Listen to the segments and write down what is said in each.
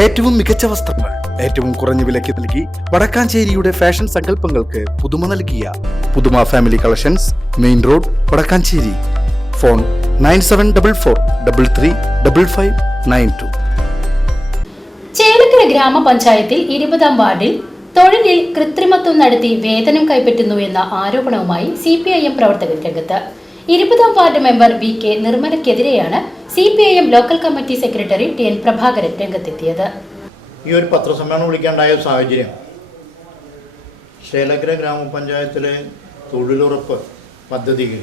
ഏറ്റവും മികച്ച വസ്ത്രങ്ങൾ ഏറ്റവും കുറഞ്ഞ വിലയ്ക്ക് നൽകി വടക്കാഞ്ചേരിയുടെ ഫാഷൻ സങ്കല്പങ്ങൾക്ക് പുതുമ നൽകിയ പുതുമ family collections main road Vadakkanchery. Phone nine seven double four double three double five nine two. Chelakkara ഗ്രാമപഞ്ചായത്തിൽ ഇരുപതാം വാർഡിൽ തൊഴിലിൽ കൃത്രിമത്വം നടത്തി വേതനം കൈപ്പറ്റുന്നു എന്ന ആരോപണവുമായി സി പി ഐ എം പ്രവർത്തകർ രംഗത്ത്. ഇരുപതാം ward member V K നിർമ്മലയ്ക്കെതിരെയാണ് C P I M local committee secretary T N Prabhakaran രംഗത്തെത്തിയത്. ഈ ഒരു പത്രസമ്മേളനം വിളിക്കാണ്ടായ സാഹചര്യം. ശേലഗ്ര ഗ്രാമപഞ്ചായത്തിലെ തൊഴിലുറപ്പ് പദ്ധതിയിൽ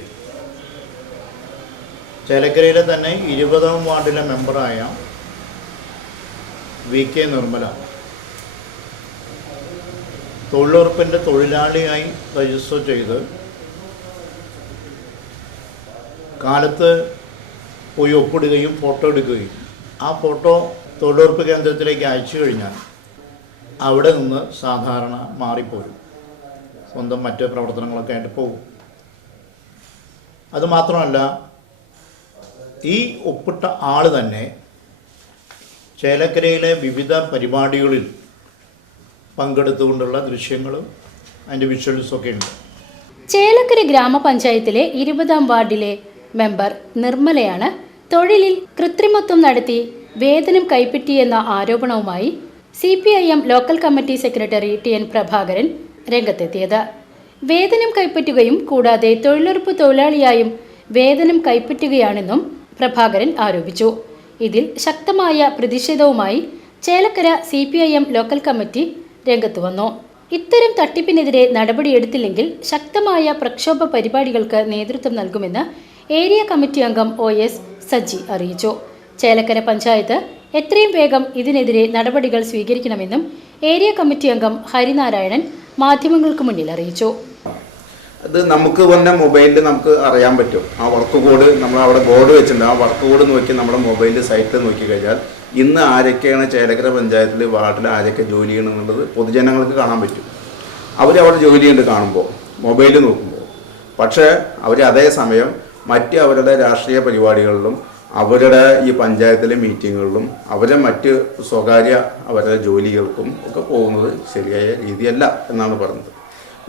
ചേലക്കരയിലെ തന്നെ ഇരുപതാം വാർഡിലെ മെമ്പറായ വി കെ നിർമ്മല തൊഴിലുറപ്പിന്റെ തൊഴിലാളിയായി രജിസ്റ്റർ ചെയ്ത് കാലത്ത് പോയി ഒപ്പിടുകയും ഫോട്ടോ എടുക്കുകയും. ആ ഫോട്ടോ തൊഴിലുറപ്പ് കേന്ദ്രത്തിലേക്ക് അയച്ചു കഴിഞ്ഞാൽ അവിടെ നിന്ന് സാധാരണ മാറിപ്പോരും. സ്വന്തം മറ്റ് പ്രവർത്തനങ്ങളൊക്കെ ആയിട്ട് പോകും. അതുമാത്രമല്ല ഈ ഒപ്പിട്ട ആൾ തന്നെ ചേലക്കരയിലെ വിവിധ പരിപാടികളിൽ പങ്കെടുത്തുകൊണ്ടുള്ള ദൃശ്യങ്ങളും അതിന്റെ വിഷ്വൽസും ഒക്കെ ഉണ്ട്. ചേലക്കര ഗ്രാമപഞ്ചായത്തിലെ ഇരുപതാം വാർഡിലെ മെമ്പർ നിർമ്മലയാണ് തൊഴിലിൽ കൃത്രിമത്വം നടത്തി വേതനം കൈപ്പറ്റിയെന്ന ആരോപണവുമായി C P I M local committee secretary T N Prabhakaran രംഗത്തെത്തിയത്. വേതനം കൈപ്പറ്റുകയും കൂടാതെ തൊഴിലുറപ്പ് തൊഴിലാളിയായും വേതനം കൈപ്പറ്റുകയാണെന്നും പ്രഭാകരൻ ആരോപിച്ചു. ഇതിൽ ശക്തമായ പ്രതിഷേധവുമായി Chelakkara C P I M local committee രംഗത്തു വന്നു. ഇത്തരം തട്ടിപ്പിനെതിരെ നടപടിയെടുത്തില്ലെങ്കിൽ ശക്തമായ പ്രക്ഷോഭ പരിപാടികൾക്ക് നേതൃത്വം നൽകുമെന്ന് ഏരിയ കമ്മിറ്റി അംഗം ഒ എസ് സജ്ജി അറിയിച്ചു. ചേലക്കര പഞ്ചായത്ത് എത്രയും വേഗം ഇതിനെതിരെ നടപടികൾ സ്വീകരിക്കണമെന്നും ഏരിയ കമ്മിറ്റി അംഗം ഹരിനാരായണൻ മാധ്യമങ്ങൾക്ക് മുന്നിൽ അറിയിച്ചു. അത് നമുക്ക് തന്നെ മൊബൈലിൽ നമുക്ക് അറിയാൻ പറ്റും. ആ വർക്ക് കോഡ് നമ്മൾ അവിടെ ബോർഡ് വെച്ചിട്ടുണ്ട്. ആ വർക്ക് കോഡ് നോക്കി നമ്മുടെ മൊബൈലിൽ സൈറ്റിൽ നോക്കി കഴിഞ്ഞാൽ ഇന്ന് ആരൊക്കെയാണ് ചേലക്കര പഞ്ചായത്തിൽ വാർഡിൽ ആരൊക്കെ ജോലി ചെയ്യണമെന്നുള്ളത് പൊതുജനങ്ങൾക്ക് കാണാൻ പറ്റും. അവർ അവിടെ ജോലി ചെയ്യുന്നുണ്ട് കാണുമ്പോൾ മൊബൈലിൽ നോക്കുമ്പോൾ. പക്ഷേ അവർ അതേ സമയം മറ്റ് അവരുടെ രാഷ്ട്രീയ പരിപാടികളിലും അവരുടെ ഈ പഞ്ചായത്തിലെ മീറ്റിങ്ങുകളിലും അവരെ മറ്റ് സ്വകാര്യ അവരുടെ ജോലികൾക്കും ഒക്കെ പോകുന്നത് ശരിയായ രീതിയല്ല എന്നാണ് പറഞ്ഞത്.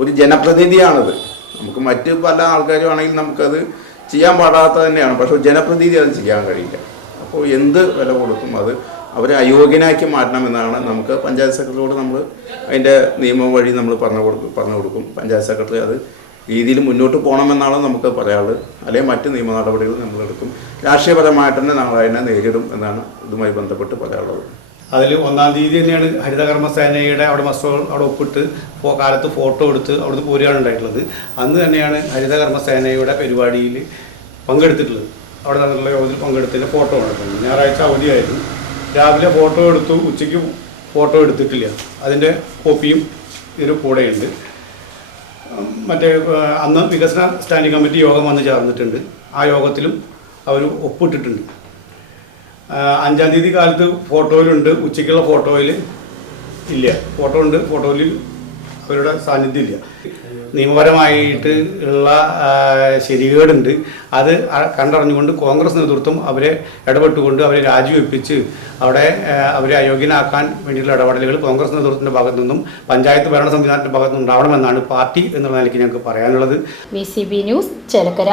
ഒരു ജനപ്രതിനിധിയാണത്. നമുക്ക് മറ്റ് പല ആൾക്കാരും ആണെങ്കിൽ നമുക്കത് ചെയ്യാൻ പാടാത്ത തന്നെയാണ്. പക്ഷെ ജനപ്രതിനിധി അത് ചെയ്യാൻ കഴിയില്ല. അപ്പോൾ എന്ത് വില കൊടുക്കും അത് അവരെ അയോഗ്യനാക്കി മാറ്റണമെന്നാണ് നമുക്ക് പഞ്ചായത്ത് സെക്രട്ടറിയോട് നമ്മൾ അതിന്റെ നിയമം വഴി നമ്മൾ പറഞ്ഞു കൊടുക്കും പറഞ്ഞു കൊടുക്കും. പഞ്ചായത്ത് സെക്രട്ടറി അത് രീതിയിൽ മുന്നോട്ട് പോകണമെന്നാണ് നമുക്ക് പറയാറ് അല്ലെങ്കിൽ മറ്റ് നിയമ നടപടികൾ നമ്മളെടുക്കും രാഷ്ട്രീയപരമായിട്ട് തന്നെ നമ്മൾ അതിനെ നേരിടും എന്നാണ് ഇതുമായി ബന്ധപ്പെട്ട് പറയാനുള്ളത്. അതിൽ ഒന്നാം തീയതി തന്നെയാണ് ഹരിതകർമ്മസേനയുടെ അവിടെ വസ്തുക്കൾ അവിടെ ഒപ്പിട്ട് കാലത്ത് ഫോട്ടോ എടുത്ത് അവിടുന്ന് പോരുകയാണ് ഉണ്ടായിട്ടുള്ളത്. അന്ന് തന്നെയാണ് ഹരിതകർമ്മസേനയുടെ പരിപാടിയിൽ പങ്കെടുത്തിട്ടുള്ളത്. അവിടെ നടന്നുള്ള യോഗത്തിൽ പങ്കെടുത്തതിന്റെ ഫോട്ടോ എടുക്കുന്നത് ഞായറാഴ്ച അവധിയായിരുന്നു. രാവിലെ ഫോട്ടോ എടുത്തു ഉച്ചയ്ക്ക് ഫോട്ടോ എടുത്തിട്ടില്ല. അതിന്റെ കോപ്പിയും ഇതിന് കൂടെയുണ്ട്. മറ്റേ അന്ന് വികസന സ്റ്റാൻഡിംഗ് കമ്മിറ്റി യോഗം വന്ന് ചേർന്നിട്ടുണ്ട്. ആ യോഗത്തിലും അവർ ഒപ്പിട്ടിട്ടുണ്ട്. അഞ്ചാം തീയതി കാലത്ത് ഫോട്ടോയിലുണ്ട്. ഉച്ചയ്ക്കുള്ള ഫോട്ടോയിൽ ഇല്ല. ഫോട്ടോ ഉണ്ട്. ഫോട്ടോയിൽ അവരുടെ സാന്നിധ്യമില്ല. നിയമപരമായിട്ട് ഉള്ള ശരികേടുണ്ട്. അത് കണ്ടറിഞ്ഞുകൊണ്ട് കോൺഗ്രസ് നേതൃത്വം അവരെ ഇടപെട്ടുകൊണ്ട് അവരെ രാജിവെപ്പിച്ച് അവിടെ അവരെ അയോഗ്യനാക്കാൻ വേണ്ടിയിട്ടുള്ള ഇടപെടലുകൾ കോൺഗ്രസ് നേതൃത്വത്തിന്റെ ഭാഗത്തു നിന്നും പഞ്ചായത്ത് ഭരണ സംവിധാനത്തിന്റെ ഭാഗത്തു നിന്നും ഉണ്ടാവണമെന്നാണ് പാർട്ടി എന്നുള്ള നിലയ്ക്ക് ഞങ്ങൾക്ക് പറയാനുള്ളത്. B news Chelakkara.